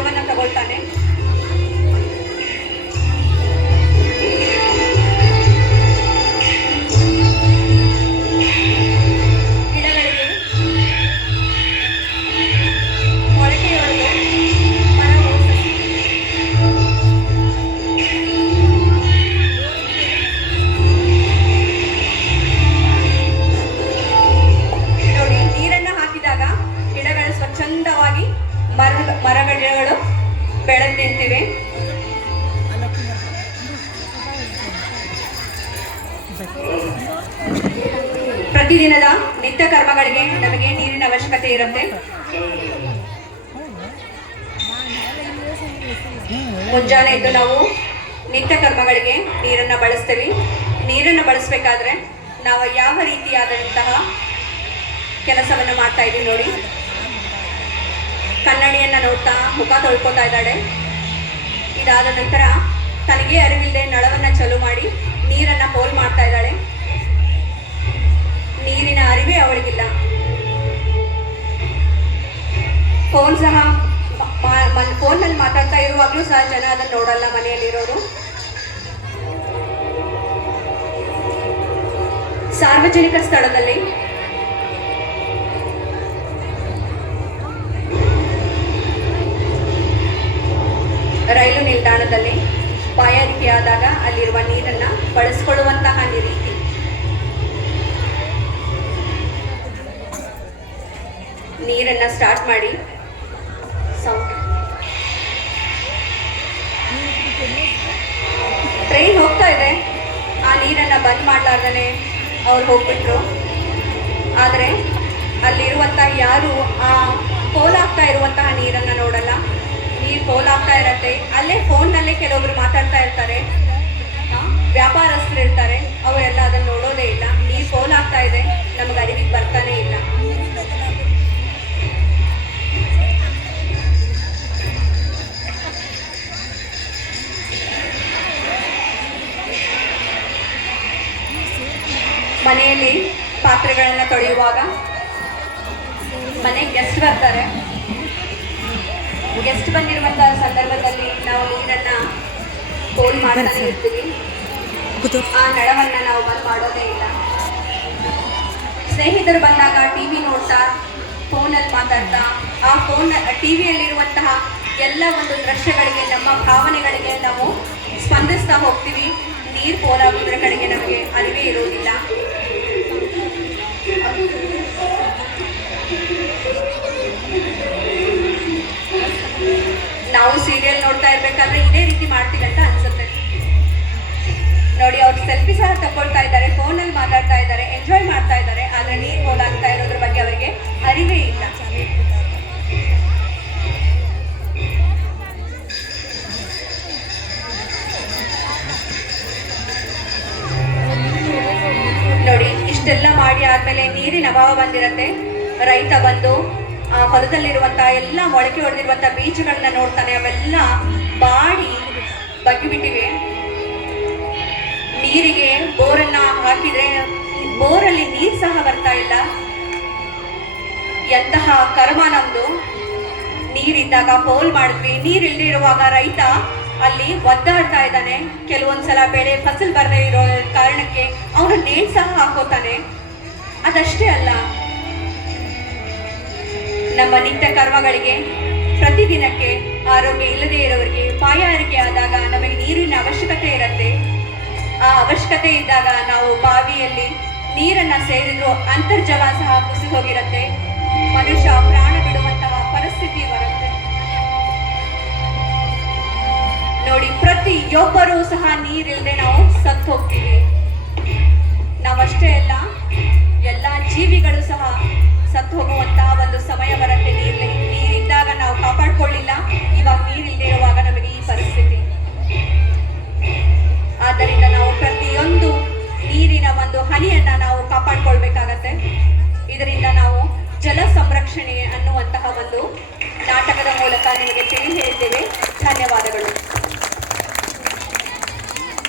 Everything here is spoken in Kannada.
ಸಹಾಯವನ್ನು ತಗೊಳ್ತಾನೆ. ಗಿಡಗಳಿಗೆ ಮೊಳಕೆಯೊಡೆದು ಮರವು ನೋಡಿ, ನೀರನ್ನು ಹಾಕಿದಾಗ ಗಿಡಗಳು ಸ್ವಚ್ಛಂದವಾಗಿ ಮರಗಿಡಗಳು ಬೆಳೆದು ನಿಂತಿವೆ. ಪ್ರತಿದಿನದ ನಿತ್ಯ ಕರ್ಮಗಳಿಗೆ ನಮಗೆ ನೀರಿನ ಅವಶ್ಯಕತೆ ಇರುತ್ತೆ. ಮುಂಜಾನೆ ಎದ್ದು ನಾವು ನಿತ್ಯ ಕರ್ಮಗಳಿಗೆ ನೀರನ್ನು ಬಳಸ್ತೀವಿ. ನೀರನ್ನು ಬಳಸಬೇಕಾದ್ರೆ ನಾವು ಯಾವ ರೀತಿಯಾದಂತಹ ಕೆಲಸವನ್ನು ಮಾಡ್ತಾ ಇದ್ದೀವಿ ನೋಡಿ. ಕನ್ನಡಿಯನ್ನು ನೋಡ್ತಾ ಮುಖ ತೊಳ್ಕೊತಾ ಇದ್ದಾಳೆ. ಇದಾದ ನಂತರ ತನಗೆ ಅರಿವಿಲ್ಲದೆ ನಳವನ್ನು ಚಾಲು ಮಾಡಿ ನೀರನ್ನು ಪೋಲ್ ಮಾಡ್ತಾ ಇದ್ದಾಳೆ. ನೀರಿನ ಅರಿವೇ ಅವಳಿಗಿಲ್ಲ. ಫೋನ್ ಸಹ ಫೋನಲ್ಲಿ ಮಾತಾಡ್ತಾ ಇರುವಾಗಲೂ ಸಹ ಜನ ಅದನ್ನು ನೋಡಲ್ಲ ಮನೆಯಲ್ಲಿರೋರು. ಸಾರ್ವಜನಿಕ ಸ್ಥಳದಲ್ಲಿ ರೈಲು ನಿಲ್ದಾಣದಲ್ಲಿ ಬಾಯಾರಿಕೆಯಾದಾಗ ಅಲ್ಲಿರುವ ನೀರನ್ನು ಬಳಸಿಕೊಳ್ಳುವಂತಹ ರೀತಿ. ನೀರನ್ನು ಸ್ಟಾರ್ಟ್ ಮಾಡಿ ಸೌಂಡ್. ಟ್ರೈನ್ ಹೋಗ್ತಾ ಇದೆ, ಆ ನೀರನ್ನು ಬಂದ್ ಮಾಡಲಾರ್ದೇ ಅವ್ರು ಹೋಗ್ಬಿಟ್ರು. ಆದರೆ ಅಲ್ಲಿರುವಂತಹ ಯಾರು ಆ ಪೋಲಾಗ್ತಾ ಇರುವಂತಹ ನೀರನ್ನು ನೋಡಲ್ಲ. ನೀರು ಪೋಲಾಗ್ತಾ ಇರತ್ತೆ. ಅಲ್ಲೇ ಫೋನ್ನಲ್ಲೇ ಕೆಲವೊಬ್ರು ಮಾತಾಡ್ತಾ ಇರ್ತಾರೆ, ವ್ಯಾಪಾರಸ್ಥರು ಇರ್ತಾರೆ, ಅವರೆಲ್ಲ ಅದನ್ನು ನೋಡೋದೇ ಇಲ್ಲ. ನೀರು ಪೋಲಾಗ್ತಾ ಇದೆ, ನಮಗೆ ಅರಿವಿಗೆ ಬರ್ತಾನೆ ಇಲ್ಲ. ಮನೆಯಲ್ಲಿ ಪಾತ್ರೆಗಳನ್ನು ತೊಳೆಯುವಾಗ ಮನೆಗೆ ಗೆಸ್ಟ್ ಬರ್ತಾರೆ. ಗೆಸ್ಟ್ ಬಂದಿರುವಂತಹ ಸಂದರ್ಭದಲ್ಲಿ ನಾವು ನೀರನ್ನು ಪೋಲ್ ಮಾಡ್ತಾನೆ ಇರ್ತೀವಿ. ಆ ನಳವನ್ನು ನಾವು ಬಂದ್ ಮಾಡೋದೇ ಇಲ್ಲ. ಸ್ನೇಹಿತರು ಬಂದಾಗ ಟಿವಿ ನೋಡ್ತಾ ಫೋನಲ್ಲಿ ಮಾತಾಡ್ತಾ ಆ ಟಿವಿಯಲ್ಲಿರುವಂತಹ ಎಲ್ಲ ಒಂದು ದೃಶ್ಯಗಳಿಗೆ, ನಮ್ಮ ಭಾವನೆಗಳಿಗೆ ನಾವು ಸ್ಪಂದಿಸ್ತಾ ಹೋಗ್ತೀವಿ. ನೀರು ಪೋಲಾಗೋದ್ರ ಕಡೆಗೆ ನಮಗೆ ಅರಿವೇ ಇರೋದಿಲ್ಲ. ನಾವು ಸೀರಿಯಲ್ ನೋಡ್ತಾ ಇರ್ಬೇಕಾದ್ರೆ ಇದೇ ರೀತಿ ಮಾಡ್ತೀವಿ ಅಂತ ಅನ್ಸುತ್ತೆ ನೋಡಿ. ಅವ್ರು ಸೆಲ್ಫಿ ಸಹ ತಗೊಳ್ತಾ ಇದ್ದಾರೆ, ಫೋನಲ್ಲಿ ಮಾತಾಡ್ತಾ ಇದ್ದಾರೆ, ಎಂಜಾಯ್ ಮಾಡ್ತಾ ಇದ್ದಾರೆ. ಆದ್ರೆ ನೀರು ಪೋಲಾಗ್ತಾ ಇರೋದ್ರ ಬಗ್ಗೆ ಅವರಿಗೆ ಅರಿವೇ ಇಲ್ಲ. ನೋಡಿ, ಇಷ್ಟೆಲ್ಲ ಮಾಡಿ ಆದ್ಮೇಲೆ ನೀರಿನ ಅಭಾವ ಬಂದಿರತ್ತೆ. ರೈತ ಬಂದು ಹೊಲದಲ್ಲಿರುವಂತಹ ಎಲ್ಲ ಮೊಳಕೆ ಹೊಡೆದಿರುವಂತಹ ಬೀಜಗಳನ್ನ ನೋಡ್ತಾನೆ. ಅವೆಲ್ಲ ಬಾಡಿ ಬಗ್ಗಿಬಿಟ್ಟಿವೆ. ನೀರಿಗೆ ಬೋರನ್ನ ಹಾಕಿದ್ರೆ ಬೋರಲ್ಲಿ ನೀರು ಸಹ ಬರ್ತಾ ಇಲ್ಲ. ಎಂತಹ ಕರ್ಮ ನಮ್ದು. ನೀರಿದ್ದಾಗ ಪೋಲ್ ಮಾಡಿದ್ವಿ, ನೀರಿಲ್ಲದೆ ಇರುವಾಗ ರೈತ ಅಲ್ಲಿ ಒದ್ದಾಡ್ತಾ ಇದ್ದಾನೆ. ಕೆಲವೊಂದ್ಸಲ ಬೆಳೆ ಫಸಲ್ ಬರದೇ ಇರೋ ಕಾರಣಕ್ಕೆ ಅವನು ನೇಣು ಸಹ ಹಾಕೋತಾನೆ. ಅದಷ್ಟೇ ಅಲ್ಲ, ನಮ್ಮ ನಿತ್ಯ ಕರ್ಮಗಳಿಗೆ ಪ್ರತಿದಿನಕ್ಕೆ ಆರೋಗ್ಯ ಇಲ್ಲದೆ ಇರೋರಿಗೆ ಬಾಯಾರಿಕೆ ಆದಾಗ ನಮಗೆ ನೀರಿನ ಅವಶ್ಯಕತೆ ಇರುತ್ತೆ. ಆ ಅವಶ್ಯಕತೆ ಇದ್ದಾಗ ನಾವು ಬಾವಿಯಲ್ಲಿ ನೀರನ್ನು ಸೇರಿದ್ರು ಅಂತರ್ಜಲ ಸಹ ಕುಸಿದು ಹೋಗಿರುತ್ತೆ. ಮನುಷ್ಯ ಪ್ರಾಣ ಬಿಡುವಂತಹ ಪರಿಸ್ಥಿತಿ ಬರುತ್ತೆ ನೋಡಿ. ಪ್ರತಿಯೊಬ್ಬರೂ ಸಹ ನೀರಿಲ್ಲದೆ ನಾವು ಸತ್ತು ಹೋಗ್ತೀವಿ. ನಾವಷ್ಟೇ ಅಲ್ಲ, ಎಲ್ಲ ಜೀವಿಗಳು ಸಹ ಸತ್ತು ಹೋಗುವಂತಹ ಒಂದು ಸಮಯ ಬರುತ್ತೆ. ನೀರಿದ್ದಾಗ ನಾವು ಕಾಪಾಡ್ಕೊಳ್ಳಿಲ್ಲ, ಇವಾಗ ನೀರಿಲ್ಲದೆ ಇರುವಾಗ ನಮಗೆ ಈ ಪರಿಸ್ಥಿತಿ. ಆದ್ದರಿಂದ ನಾವು ಪ್ರತಿಯೊಂದು ನೀರಿನ ಒಂದು ಹನಿಯನ್ನ ನಾವು ಕಾಪಾಡ್ಕೊಳ್ಬೇಕಾಗತ್ತೆ. ಇದರಿಂದ ನಾವು ಜಲ ಸಂರಕ್ಷಣೆ ಅನ್ನುವಂತಹ ಒಂದು ನಾಟಕದ ಮೂಲಕ ನಿಮಗೆ ತಿಳಿ ಹೇಳಿದ್ದೇವೆ. ಧನ್ಯವಾದ.